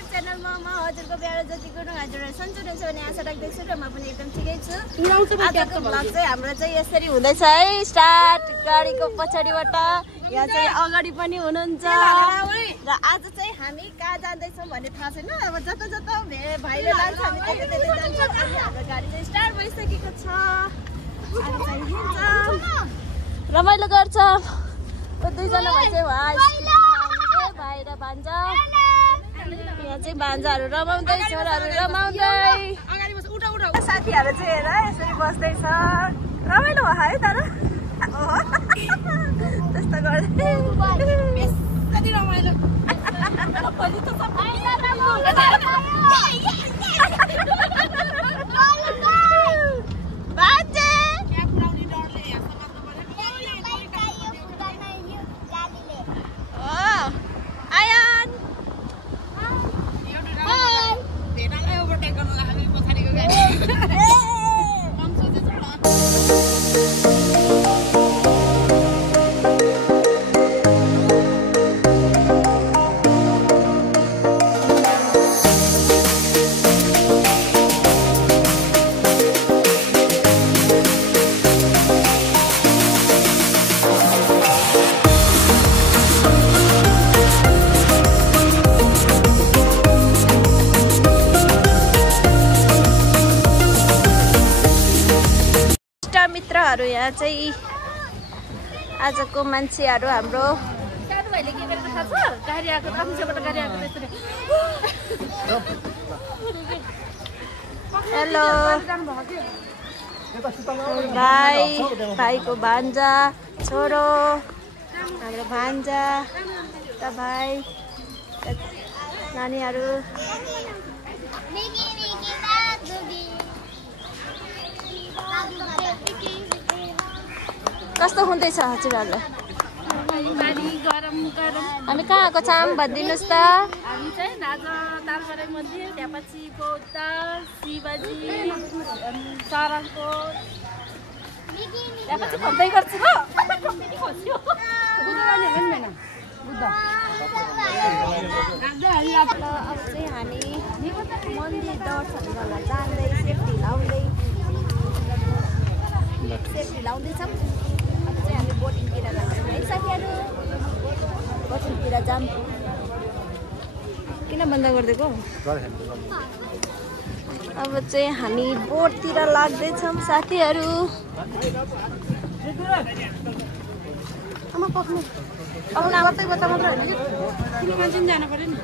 YouTube च्यानलमा म हजुरको प्यारो ज्योति गुरुङ हजुरहरू सन्चै हुनुहुन्छ भन्ने आशा राख्दैछु र म पनि एकदम ठिकै छु। आजको भ्लग चाहिँ हाम्रो चाहिँ यसरी हुँदैछ है। स्टार्ट गाडीको पछाडिबाट यहाँ चाहिँ अगाडि पनि हुनुहुन्छ र आज चाहिँ हामी कहाँ जाँदैछौँ भन्ने थाहा छैन। अब जता जता भाइले लान्छ हामी त्यतै त्यतै जान्छौँ। अनि हाम्रो गाडी चाहिँ स्टार्ट भइसकेको छ। अनि चाहिँ हिँड्छौँ, रमाइलो गर्छौँ। दुईजना भाइ चाहिँ भाइ र भान्जा यहाँ चाहिँ भान्जाहरू रमाउँदै छोराहरू रमाउँदै साथीहरू चाहिँ हेर यसरी बस्दैछ। रमाइलो भयो है तर त्यस्तो गर्दै रमाइलो मित्रहरू यहाँ चाहिँ आजको मान्छेहरू हाम्रो साथीभाइले के गरेर थाहा छ? गाडी आएको अफिसबाट गाडी आएको त्यसरी हेलो भाइको भान्जा छोरो हाम्रो भान्जा त भाइ नानीहरू कस्तो हुँदैछ हजुरहरूलाई? हामी कहाँ आएको छौँ भनिदिनुहोस् त। हामी चाहिँ राजा तालबारे मन्दिर, त्यहाँपछि बौद्ध शिवजी सरनको त्यहाँपछि भन्दै गर्छु ल। अब चाहिँ हामी मन्दिर दर्शन गर्न जाँदै सेफ्टी लाउँदैछौँ। अब चाहिँ हामी बोटिङतिर जान्छौँ है साथीहरू। बोटिङतिर जाऊँ। किन बन्द गरिदिएको? अब चाहिँ हामी बोटतिर लाग्दैछौँ साथीहरू। आमा पक्नु मात्रै बता मात्र होइन कि मान्छे पनि जानु पर्यो नि।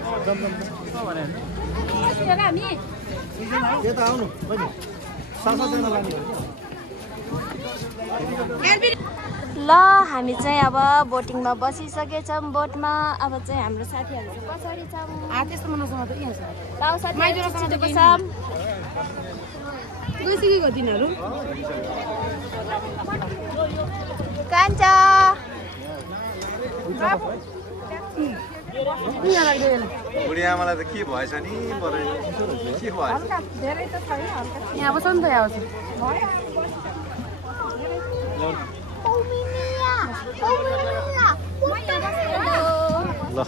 ल हामी चाहिँ अब बोटिङमा बसिसकेछौँ बोटमा। अब चाहिँ हाम्रो साथीहरू पछाडि छौँ। कान्छा बुढी आमालाई त के भएछ नि? के भयो? धेरै त छैन, यहाँ बस्छ नि त। यहाँ ल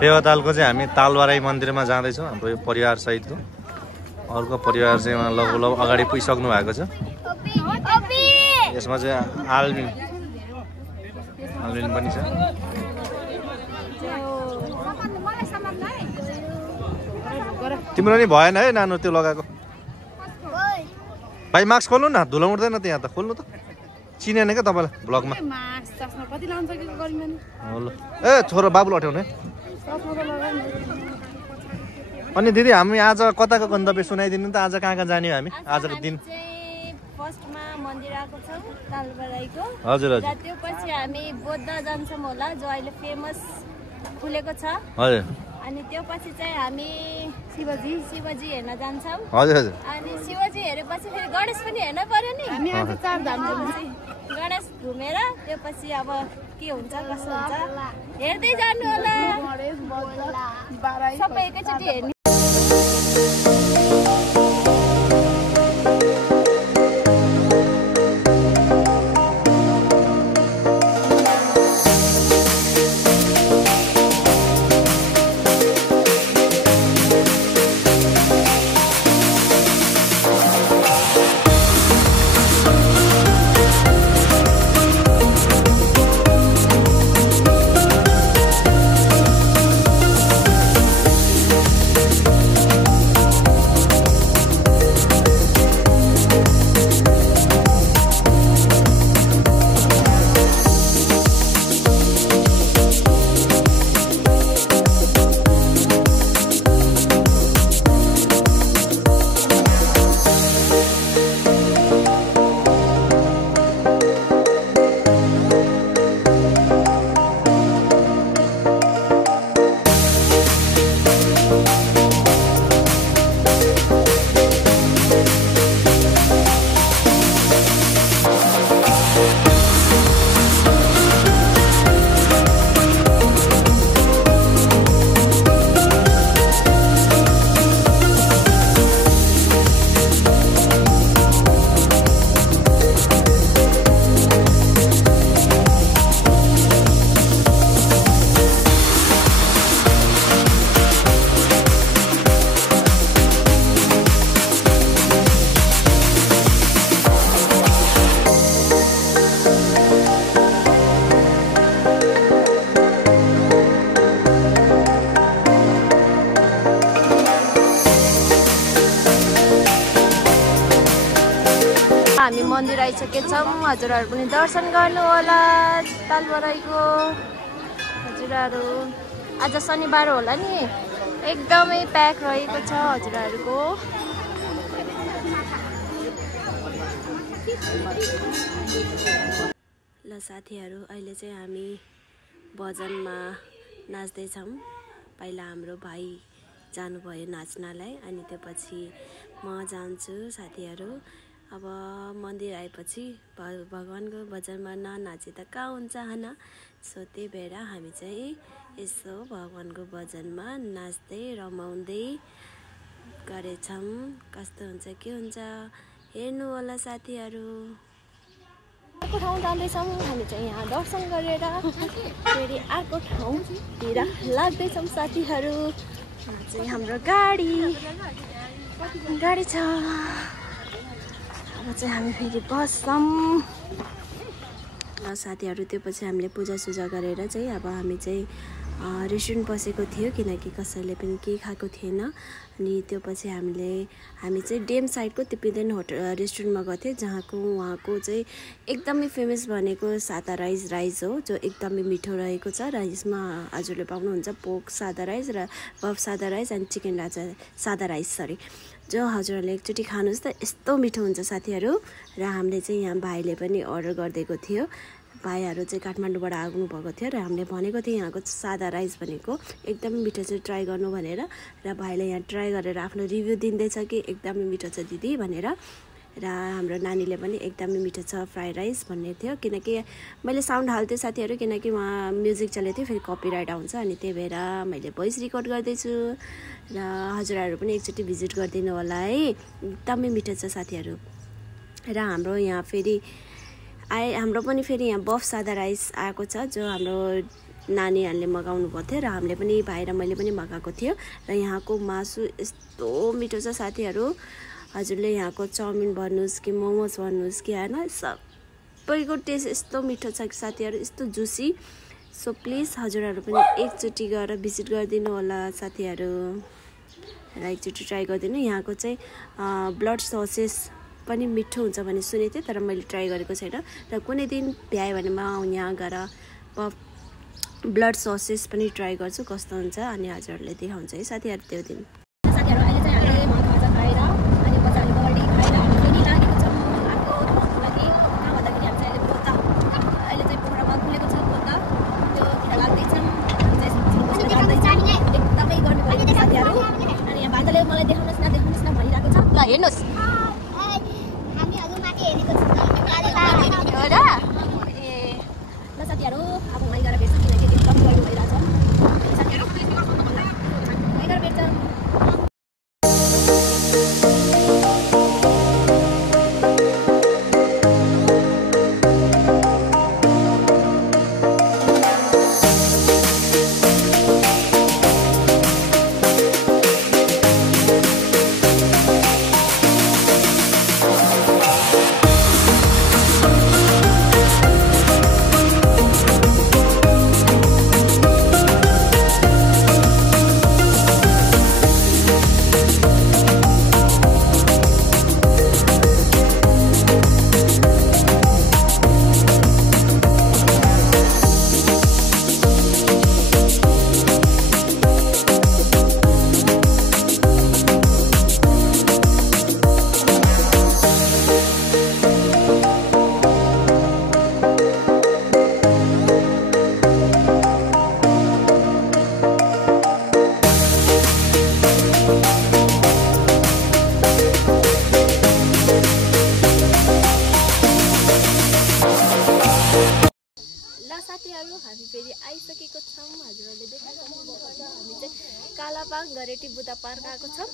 फेवातालको चाहिँ हामी तालबाराई मन्दिरमा जाँदैछौँ हाम्रो यो परिवार सहितको। अर्को परिवार चाहिँ लगभग अगाडि पुगिसक्नु भएको छ। यसमा चाहिँ आल्मिन पनि छ। तिम्रो नि भएन है नानु त्यो लगाएको? भाइ मास्क खोल्नु न, धुलो उठ्दैन त्यहाँ त। खोल्नु त, चिनेन क्या तपाईँलाई भ्लगमा। ए छोरो बाबुलाई अठ्याउने। अनि दिदी हामी आज कताको गन्तव्य सुनाइदिनु त? आज कहाँ कहाँ जाने हामी आजको दिन? फर्स्टमा मन्दिर आएको छौँ तालबाराईको। हजुर हजुर। त्यो पछि हामी बौद्ध जान्छौँ होला, जो अहिले फेमस खुलेको छ। हजुर। अनि त्यो पछि चाहिँ हामी शिवजी हेर्न जान्छौँ। हजुर हजुर। अनि शिवजी हेरेपछि फेरि गणेश पनि हेर्न पर्यो नि। हामी आज 4 धाम गणेश घुमेर त्यो पछि अब के हुन्छ कसो हुन्छ हेर्दै जानु होला। सबै एकैचोटि हेर्ने। हामी मन्दिर आइसकेछौँ। हजुरहरू पनि दर्शन गर्नु होला तालबराईको। हजुरहरू आज शनिबार होला नि, एकदमै प्याक रहेको छ हजुरहरूको। ल साथीहरू, अहिले चाहिँ हामी भजनमा नाच्दैछौँ। पहिला हाम्रो भाइ जानुभयो नाच्नलाई, अनि त्यो पछि म जान्छु साथीहरू। अब मन्दिर आएपछि भगवानको भजनमा ननाचे त कहाँ हुन्छ होइन। सो त्यही भएर हामी चाहिँ यसो भगवानको भजनमा नाच्दै रमाउँदै गरेछौँ। कस्तो हुन्छ के हुन्छ हेर्नु होला साथीहरू। अर्को ठाउँ जाँदैछौँ हामी चाहिँ, यहाँ दर्शन गरेर फेरि अर्को ठाउँतिर लाग्दैछौँ साथीहरू। चाहिँ हाम्रो गाडी छ। अब चाहिँ हामी फेरि बस्छौँ र साथीहरू। त्यो पछि हामीले पूजासुजा गरेर चाहिँ अब हामी चाहिँ रेस्टुरेन्ट बसेको थियो, किनकि कसैले पनि केही खाएको थिएन। अनि त्यो पछि हामी चाहिँ डेम साइडको तिप्पिदेन होटल रेस्टुरेन्टमा गएको थियो, जहाँको उहाँको चाहिँ एकदमै फेमस भनेको सादा राइस हो, जो एकदमै मिठो रहेको छ। र यसमा हजुरले पाउनुहुन्छ पोर्क सादा राइस र बफ सादा राइस अनि चिकन सादा राइस जो हजुरहरूले एकचोटि खानुहोस् त, यस्तो मिठो हुन्छ साथीहरू। र हामीले चाहिँ यहाँ भाइले पनि अर्डर गरिदिएको थियो। भाइहरू चाहिँ काठमाडौँबाट आउनु भएको थियो र हामीले भनेको थियो यहाँको सादा राइस भनेको एकदमै मिठो छ, ट्राई गर्नु भनेर। र भाइले यहाँ ट्राई गरेर आफ्नो रिभ्यू दिँदैछ कि एकदमै मिठो छ दिदी भनेर। र हाम्रो नानीले पनि एकदमै मिठो छ फ्राई राइस भन्ने थियो, किनकि मैले साउन्ड हाल्थेँ साथीहरू, किनकि उहाँ म्युजिक चलेको थियो, फेरि कपिराइट आउँछ। अनि त्यही भएर मैले भोइस रेकर्ड गर्दैछु। र हजुरहरू पनि एकचोटि भिजिट गरिदिनु होला है, एकदमै मिठो छ साथीहरू। र हाम्रो यहाँ फेरि हाम्रो पनि फेरि यहाँ बफ सादा राइस आएको छ, जो हाम्रो नानीहरूले मगाउनु भएको थियो र हामीले पनि भाइ र मैले पनि मगाएको थियो। र यहाँको मासु यस्तो मिठो छ साथीहरू। हजुरले यहाँको चाउमिन भन्नुहोस् कि मोमोज भन्नुहोस् कि होइन, सबैको टेस्ट यस्तो मिठो छ साथीहरू, यस्तो जुसी। सो प्लिज हजुरहरू पनि एकचोटि गएर भिजिट गरिदिनु होला साथीहरू, र एकचोटि ट्राई गरिदिनु। यहाँको चाहिँ ब्लड ससेस पनि मिठो हुन्छ भन्ने सुनेको थिएँ, तर मैले ट्राई गरेको छैन। र कुनै दिन भ्यायो भने म यहाँ गएर ब्लड ससेस पनि ट्राई गर्छु कस्तो हुन्छ, अनि हजुरहरूले देखाउँछ है साथीहरू त्यो दिन। साथीहरू अहिले चाहिँ हामीले खाजा खाएर अनि पछाडि बडी खाएर हामी फेरि लागेको छौँ अर्को ठाउँको लागि। कहाँ भन्दाखेरि हामी चाहिँ अहिले चाहिँ पोखरामा खुलेको छ पोता, त्योतिर लाग्दैछौँ। एकदमै गर्नु भएको साथीहरू। अनि यहाँ भाइले मलाई देखाउनुहोस् न भनिरहेको छ। ल हेर्नुहोस् ल साथीहरू, अब मैले गएर भेट्छु, किनकि एकदम गहिरो भइरहेछ साथीहरू। मैले गएर भेट्छ। साथीहरू हामी फेरि आइसकेको छौँ। हजुरहरूले देख्नुभएको छ हामी चाहिँ कालापाङ गरेटी बुद्ध पार्क आएको छौँ।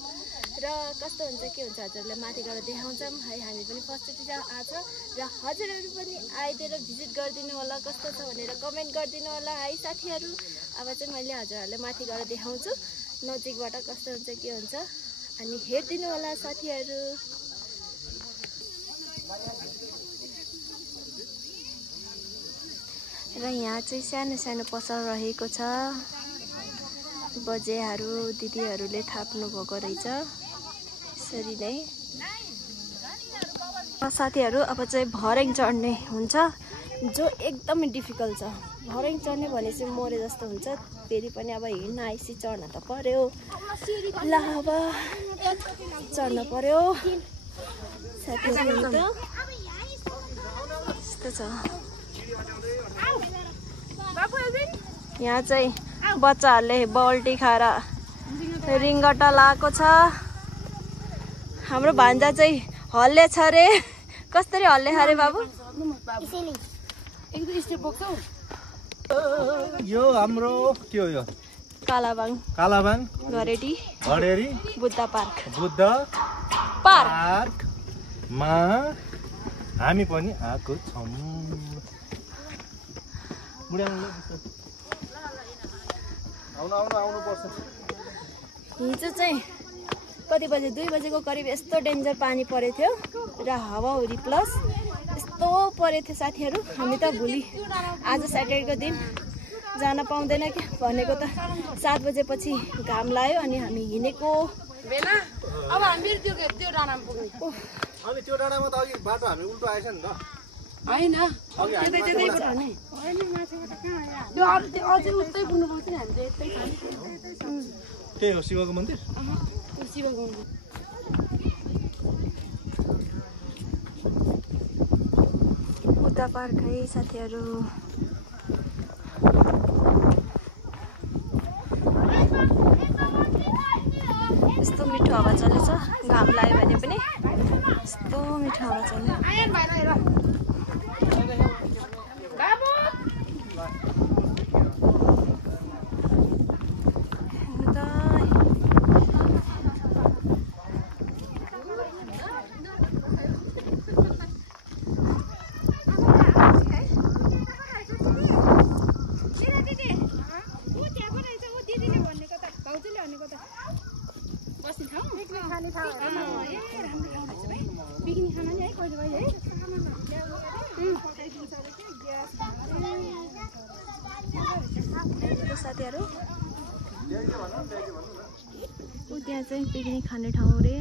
र कस्तो हुन्छ के हुन्छ हजुरहरूले माथि गएर देखाउँछौँ है। हामी पनि फर्स्टचोटि आएको छ र हजुरहरू पनि आइदिएर भिजिट गरिदिनु होला, कस्तो छ भनेर कमेन्ट गरिदिनु होला है साथीहरू। अब चाहिँ मैले हजुरहरूलाई माथि गएर देखाउँछु नजिकबाट कस्तो हुन्छ के हुन्छ, अनि हेरिदिनु होला साथीहरू। र यहाँ चाहिँ सानो सानो पसल रहेको छ, बजेहरू दिदीहरूले थाप्नु भएको रहेछ यसरी नै। साथीहरू अब चाहिँ भर्याङ चढ्ने हुन्छ जो एकदमै डिफिकल्ट छ। भर्याङ चढ्ने भनेपछि मरे जस्तो हुन्छ। फेरि पनि अब हिँड्न आइसी चढ्न त पर्यो। ल अब चढ्न पर्यो साथीहरू। यस्तो छ यहाँ चाहिँ बच्चाहरूले बल्टी खाएर रिङ्गटा लाएको छ। हाम्रो भान्जा चाहिँ हल्ले छ रे। कसरी हल्ले छ रे बाबु? यो हाम्रो के हो? यो कालाबाङ घरेटी बुद्ध पार्कमा हामी पनि आएको छौँ। हिजो चाहिँ कति बजे 2 बजेको करिब यस्तो डेन्जर पानी परेको थियो र हावाहुरी प्लस यस्तो परेको थियो साथीहरू। हामी त भोलि आज स्याटरडेको दिन जान पाउँदैन कि भनेको त 7 बजेपछि घाम लाग्यो अनि हामी हिँडेको बेला अब हामी त्यो डाँडामा पुग्ने। अनि त्यो डाँडामा त अघि बाटो हामी उल्टो आएछ नि त हैन त्यतैबाट नि हैन माछाबाट कहाँ आयो त्यो अझै उतै पुग्नु पर्छ नि हामी यतै खाली त्यही हो शिवको मन्दिर। त्यो शिवको मन्दिर बुद्ध पार्क है साथीहरू। यस्तो मिठो हावा चलेछ। घाम लाग्यो भने पनि यस्तो मिठो हावा चल्यो। साथीहरू त्यहाँ चाहिँ पिकनिक खाने ठाउँ रे।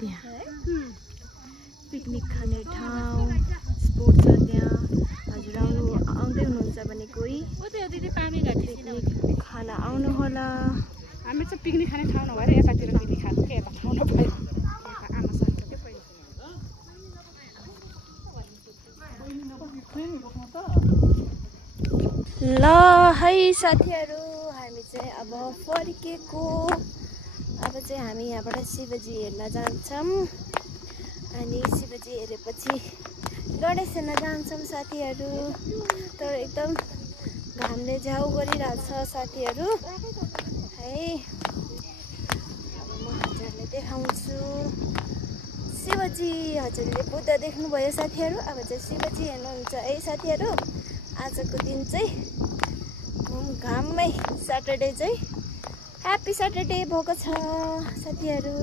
त्यहाँ पिकनिक खाने ठाउँ स्पोट छ त्यहाँ। हजुर आउँदै हुनुहुन्छ भने कोही पिकनिक खाना आउनु होला। हामी चाहिँ पिकनिक खाने ठाउँ नभएर यतातिर पिकनिक खानु के यता ठाउँ नभएर ल है साथीहरू हामी चाहिँ अब फर्केको। अब चाहिँ हामी यहाँबाट शिवजी हेर्न जान्छौँ अनि शिवजी हेरेपछि गणेश हेर्न जान्छौँ साथीहरू। तर एकदम घामले झ्याउ गरिरहेछ साथीहरू है। अब म हजुरले देखाउँछु शिवजी। हजुरले बुद्ध देख्नुभयो साथीहरू। अब चाहिँ शिवजी हेर्नुहुन्छ है साथीहरू। आजको दिन चाहिँ घाममै स्याटरडे चाहिँ ह्याप्पी स्याटरडे भएको छ साथीहरू।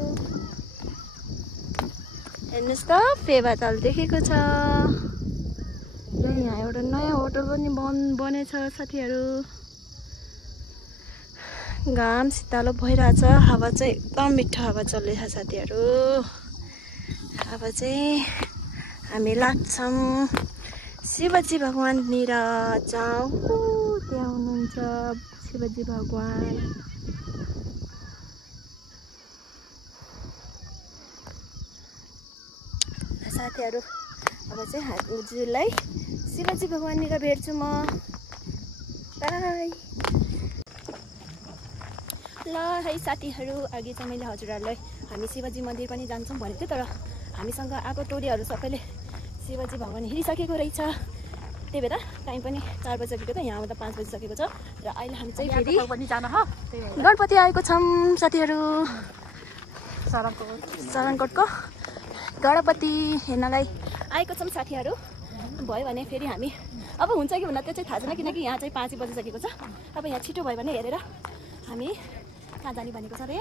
हेर्नुहोस् त फेवाताल देखेको छ। यहाँ एउटा नयाँ होटल पनि बनेछ साथीहरू। घाम शीतलो भइरहेछ। हावा चाहिँ एकदम मिठो हावा चल्दैछ साथीहरू। अब चाहिँ हामी लाग्छौँ शिवजी भगवाननिर जाउँ। त्यहाँ हुनुहुन्छ शिवजी भगवान। साथीहरू अब चाहिँ हजुरलाई शिवजी भगवाननिर भेट्छु म। बाई। ल है साथीहरू अघि चाहिँ मैले हजुरहरूलाई हामी शिवजी मन्दिर पनि जान्छौँ भनेको थिएँ। तर हामीसँग आएको टोलीहरू सबैले शिवजी भगवान हिँडिसकेको रहेछ। त्यही भएर टाइम पनि 4 बजिसकेको त यहाँ आउँदा 5 बजिसकेको छ। र अहिले हामी चाहिँ फेरि गणपति आएको छौँ साथीहरू। शरणकोटको गणपति हेर्नलाई आएको छौँ साथीहरू। भयो भने फेरि हामी अब हुन्छ कि हुन्न त्यो चाहिँ थाहा छैन किनकि यहाँ चाहिँ 5 बजिसकेको छ। अब यहाँ छिटो भयो भने हेरेर हामी कहाँ जाने भनेको छ रे?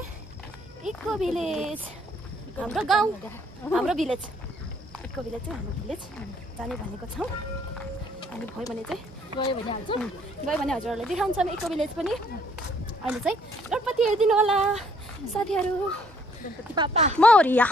इको भिलेज हाम्रो गाउँ हाम्रो भिलेज। इको भिलेज चाहिँ हाम्रो भिलेज जाने भनेको छौँ। अनि भयो भने चाहिँ गयो भने हजुरहरूलाई देखाउँछौँ इको भिलेज पनि। अहिले चाहिँ गणपति हेरिदिनु होला साथीहरू। मौरिया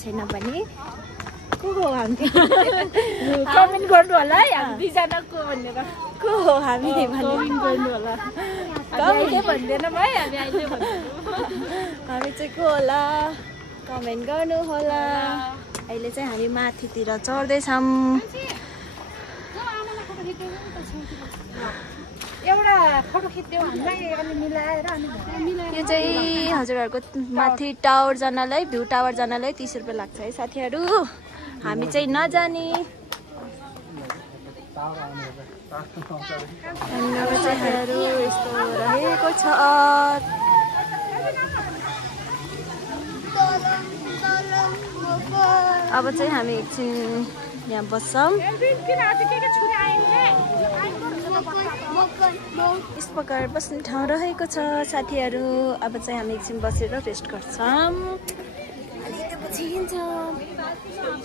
छैन भने को हो हामी कमेन्ट गर्नु होला है हामी दुईजना को भनेर को हो हामी कमेन्ट गर्नु होला कमेन्ट भन्दैन भाइ हामी अहिले भन्दैछौँ हामी चाहिँ को होला कमेन्ट गर्नु होला अहिले चाहिँ हामी माथितिर चढ्दैछौँ एउटा फोटो खिच्दियौ हामीलाई अनि मिलाएर अनि यो चाहिँ हजुरहरूको माथि टावर जानलाई भ्यू टावर जानलाई 30 रुपियाँ लाग्छ है साथीहरू हामी चाहिँ नजाने साथीहरू यस्तो रहेको छ अब चाहिँ हामी एकछिन यहाँ बस्छौँ यस प्रकार बस्ने ठाउँ रहेको छ साथीहरू अब चाहिँ हामी एकछिन बसेर रेस्ट गर्छौँ अनि त्यसपछि हिँड्छौँ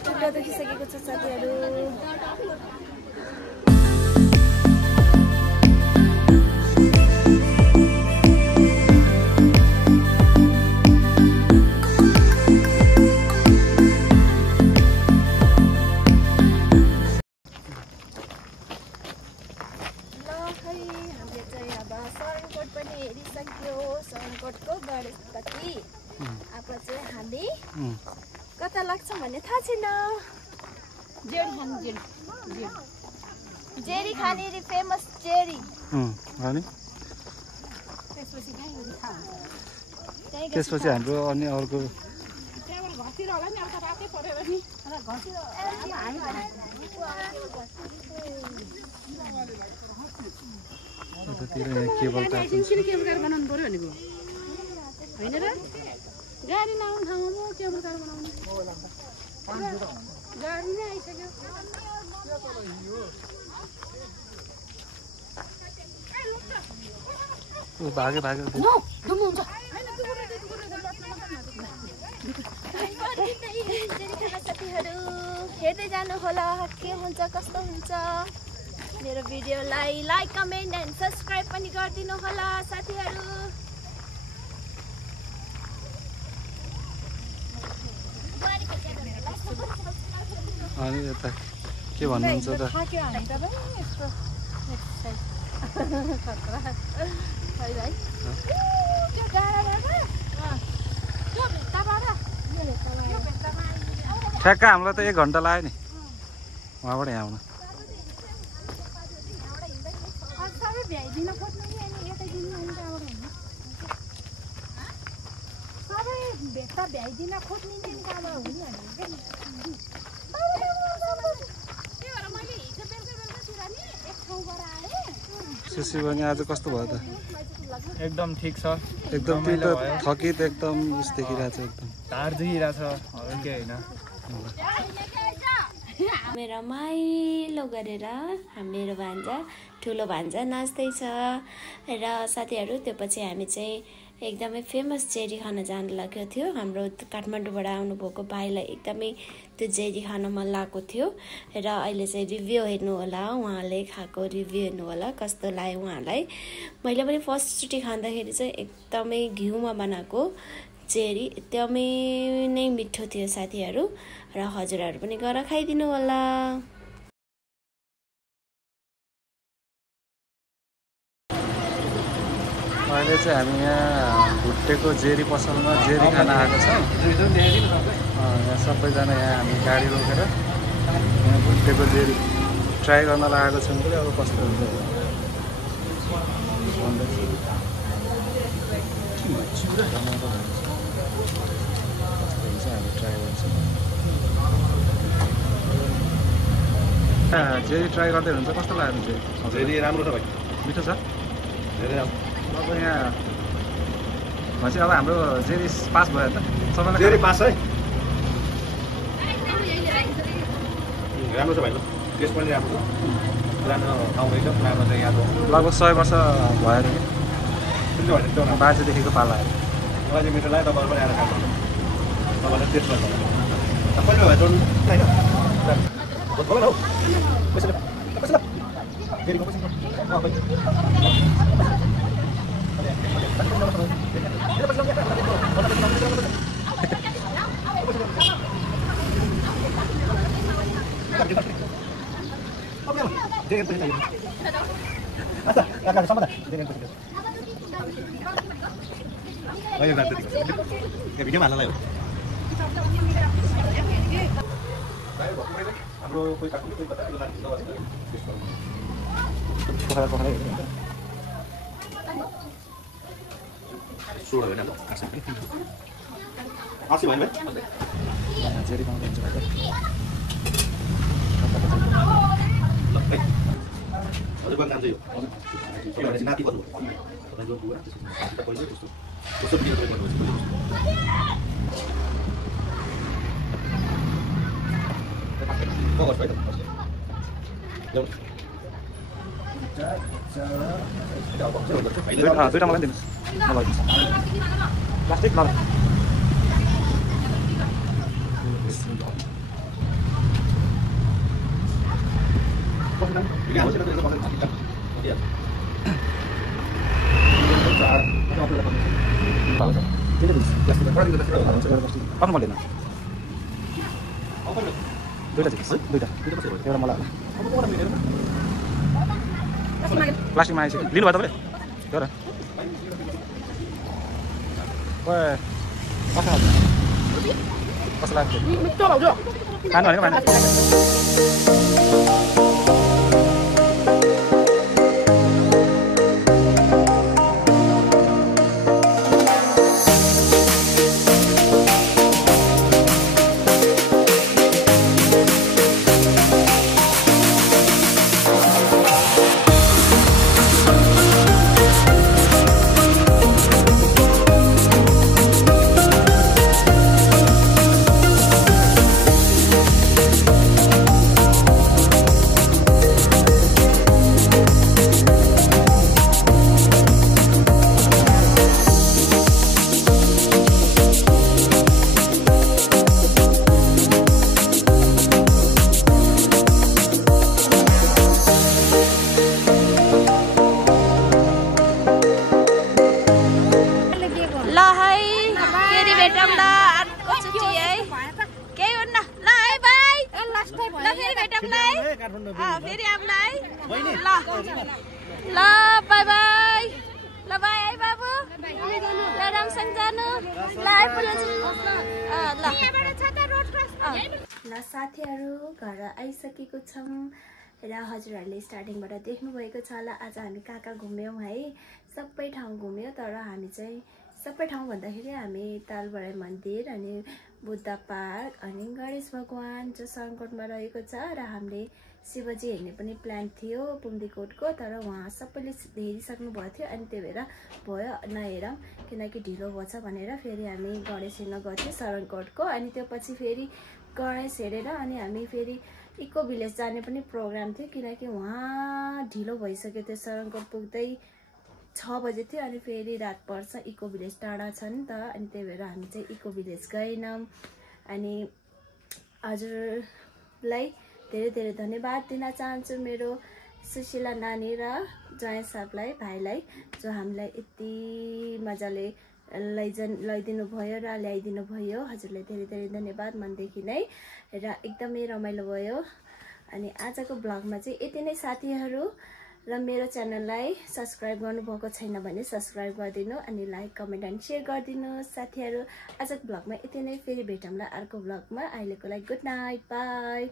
खुट्टा दुखिसकेको छ साथीहरू कता लाग्छ भन्ने थाहा छैन जेरी खाने रे फेमस जेरी त्यसपछि हाम्रो अनि अर्को केबल कार बनाउनु पर्यो भनेको होइन र गाडी नआउने ठाउँमा केबल कार बनाउने गाडी नै आइसक्यो भागे भागे साथीहरू हेर्दै जानु होला के हुन्छ कस्तो हुन्छ मेरो भिडियोलाई लाइक कमेन्ट एन्ड सब्स्क्राइब पनि गरिदिनु होला साथीहरू अनि यता के भन्नुहुन्छ त ठ्याक्क हामीलाई त 1 घन्टा लाग्यो नि उहाँबाट यहाँ आउन सुशी बहिनी आज कस्तो भयो त एकदम ठिक छ एकदम त्यो त थकित एकदम उस देखिरहेछ एकदम ढाड दुखिरहेछ अरू के होइन मेरो रमाइलो गरेर मेरो भान्जा ठुलो भान्जा नाच्दैछ र साथीहरू त्यो पछि हामी चाहिँ एकदमै फेमस जेरी खान जान लागेको थियो हाम्रो काठमाडौँबाट आउनुभएको भाइलाई एकदमै त्यो जेरी खान मन लागेको थियो र अहिले चाहिँ रिभ्यू हेर्नु होला उहाँले खाएको रिभ्यू हेर्नु होला कस्तो लाग्यो उहाँलाई मैले पनि फर्स्टचोटि खाँदाखेरि चाहिँ एकदमै घिउमा बनाएको जेरी एकदमै नै मिठो थियो साथीहरू र हजुरहरू पनि गएर खाइदिनु होला अहिले चाहिँ हामी यहाँ भुटेको जेरी पसलमा जेरी खान आएको छौँ। यहाँ सबैजना यहाँ हामी गाडी रोकेर यहाँ भुटेको जेरी ट्राई गर्न लागेको छौँ कि अब कस्तो हुन्छ हामी ट्राई गर्छौँ। जेरी ट्राई गर्दै हुन्छ कस्तो लाग्यो जेरी राम्रो छ भाइ, मिठो छ धेरै राम्रो। अब यहाँ भनेपछि अब हाम्रो जेरी पास भयो त सबैलाई जेरी पास है, राम्रो छ भाइ। ल टेस्ट पनि राम्रो छ, पुरानो ठाउँ रहेछ। पुरानो चाहिँ यहाँ लगभग 100 वर्ष भयो अरे त्यो बाजेदेखिको पाला आयो। मलाई चाहिँ मिठो लाग्यो। तपाईँहरू पनि आएर खानु, तपाईँलाई टेस्ट गर्नु पहिलो भयो जोड्नु होइन। हौ पैसा पैसा जेरीको पैसा भिडियो हाल्नलाई हो हाम्रो कोही काट्नु कोही पता सोड होइन आसी भयो भाइ जेरी पाउँदा हुन्छ अझै काम चाहिँ यो नाति भन्नु तपाईँको बुवा पैसा कस्तो कस्तो भिडियो गर्नुहुन्छ दुईटा मलाई दिनुहोस् प्लास्टिक ल आफ्नो मलाई लिन दुईटा चाहिँ दुईटा एउटा मलाई प्लास्टिकमा आएछ लिनुभयो तपाईँले एउटा कसो लाग्छ खानु भनेको खानु फेरि आउँलाई ल बाई बाई ल बाई है बाबु ल रामसँग जानु ल ल साथीहरू घर आइसकेको छौँ र हजुरहरूले स्टार्टिङबाट देख्नुभएको छ होला। आज हामी कहाँ कहाँ घुम्यौँ है, सबै ठाउँ घुम्यौँ। तर हामी चाहिँ सबै ठाउँ भन्दाखेरि हामी तालबराई मन्दिर अनि बुद्ध पार्क अनि गणेश भगवान जो सङ्कटमा रहेको छ र हामीले शिवजी हेर्ने पनि प्लान थियो पुम्दीकोटको, तर उहाँ सबैले हेरिसक्नु भएको थियो अनि त्यही भएर भयो नहेरौँ किनकि ढिलो भएछ भनेर फेरि हामी गणेश हेर्न गएको थियौँ शरणकोटको। अनि त्यो पछि फेरि गणेश हेरेर अनि हामी फेरि इको भिलेज जाने पनि प्रोग्राम थियो किनकि उहाँ ढिलो भइसक्यो थियो, शरणकोट पुग्दै 6 बजे थियो अनि फेरि रात पर्छ, इको भिलेज टाढा छ नि त। अनि त्यही भएर हामी चाहिँ इको भिलेज गएनौँ। अनि हजुरलाई धेरै धेरै धन्यवाद दिन चाहन्छु मेरो सुशीला नानी र जय साहबलाई भाइलाई जो हामीलाई यति मजाले लैदिनु भयो र ल्याइदिनु भयो। हजुरलाई धेरै धेरै धन्यवाद मनदेखि नै र एकदमै रमाइलो भयो। अनि आजको ब्लगमा चाहिँ यति नै साथीहरू र मेरो च्यानललाई सब्स्क्राइब गर्नुभएको छैन भने सब्स्क्राइब गरिदिनु अनि लाइक कमेन्ट एन्ड सेयर गरिदिनु साथीहरू। आजको भ्लगमा यति नै, फेरि भेटौँला अर्को भ्लगमा। अहिलेको लागि गुड नाइट, बाई।